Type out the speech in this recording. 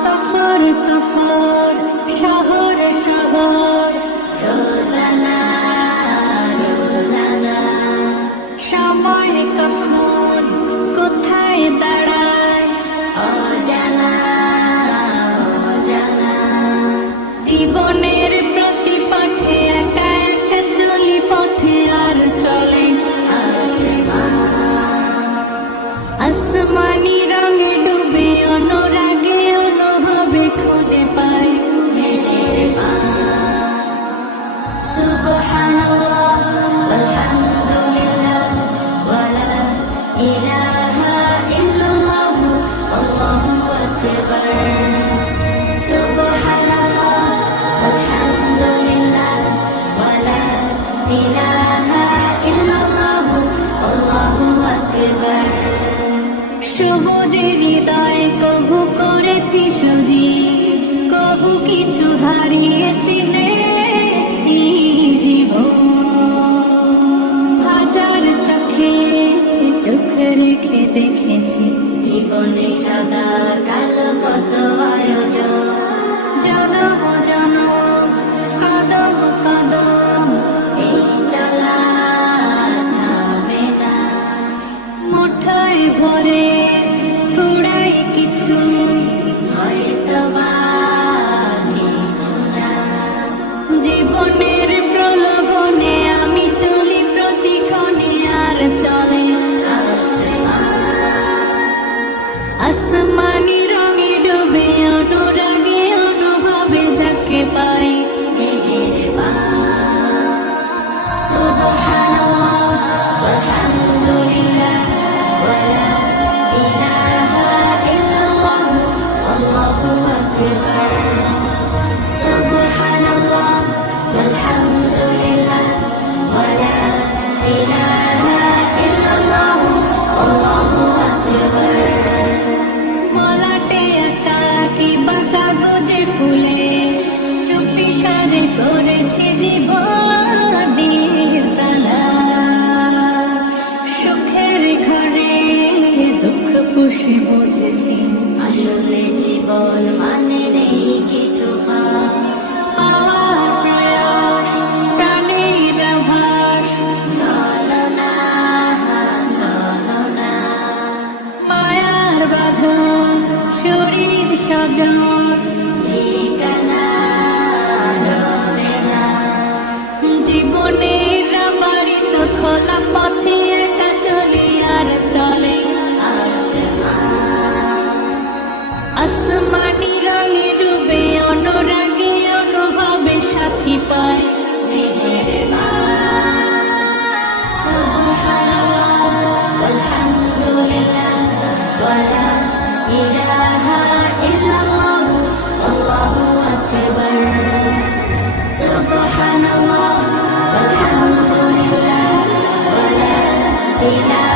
সফর সফর শহর শহর রোজানা রোজানা সময় কখন কোথায় দাঁড়ায় অজানা অজানা জীবনের প্রতি পাঠে একা একা চলি পথে আর চলে আসমানি রঙে ডুবে অনুরাগে অনুভবে খুঁজে পাই সুবহানাল্লাহ আলহামদুলিল্লাহ ওয়ালা ইলাহা ইল্লাল্লাহ আল্লাহু আকবার সুবহানাল্লাহ আলহামদুলিল্লাহ ওয়ালা ইলাহা ইল্লাল্লাহ আল্লাহু আকবার সবুজে হৃদয় কবু করেছি সুজি কবু কিছু হারিয়ে চিনেছি জীবন হাজার চোখে চোখ রেখে দেখেছি জীবনে সাদা কালো কত আয়োজন জনম জনম কদম কদম এই চলা থামে না মুঠোয় ভরে কুড়াই কিছু হয়তোবা কিছু না জীবনের প্রলোভনে আমি চলি প্রতিক্ষণে আর চলে আসমানি রঙে ডুবে অনুরাগে অনুভবে যাকে পাই সুবহানাল্লাহ আলহামদুলিল্লাহ ওয়ালা ইলাহা ইল্লাল্লাহ আল্লাহু আকবার সুবহানাল্লাহ আলহামদুলিল্লাহ ওয়ালা ইলাহা ইল্লাল্লাহ আল্লাহু আকবার মলাটে একাকী বা কাগজে ফুলে চুপি সারে করেছি জীবনের তালা সুখের ঘরে দুঃখ পুষে বুঝেছি আসলে জীবন মানে নেই কিছু খাস পাওয়ার প্রয়াস প্রাণের আভাস চলো না মায়ার বাঁধন শরীর সাজন ঠিকানা রবে না জীবনের বাড়িত খোলা পথে একা চলি আর চলে আসমানি রঙে ডুবে অনুরাগে অনুভবে সাথী পায় সুবহানাল্লাহ আলহামদুলিল্লাহ ওয়ালা ইলাহা ইল্লাল্লাহ আল্লাহু আকবার সুবহানাল্লাহ আলহামদুলিল্লাহ ওয়ালা ইলাহা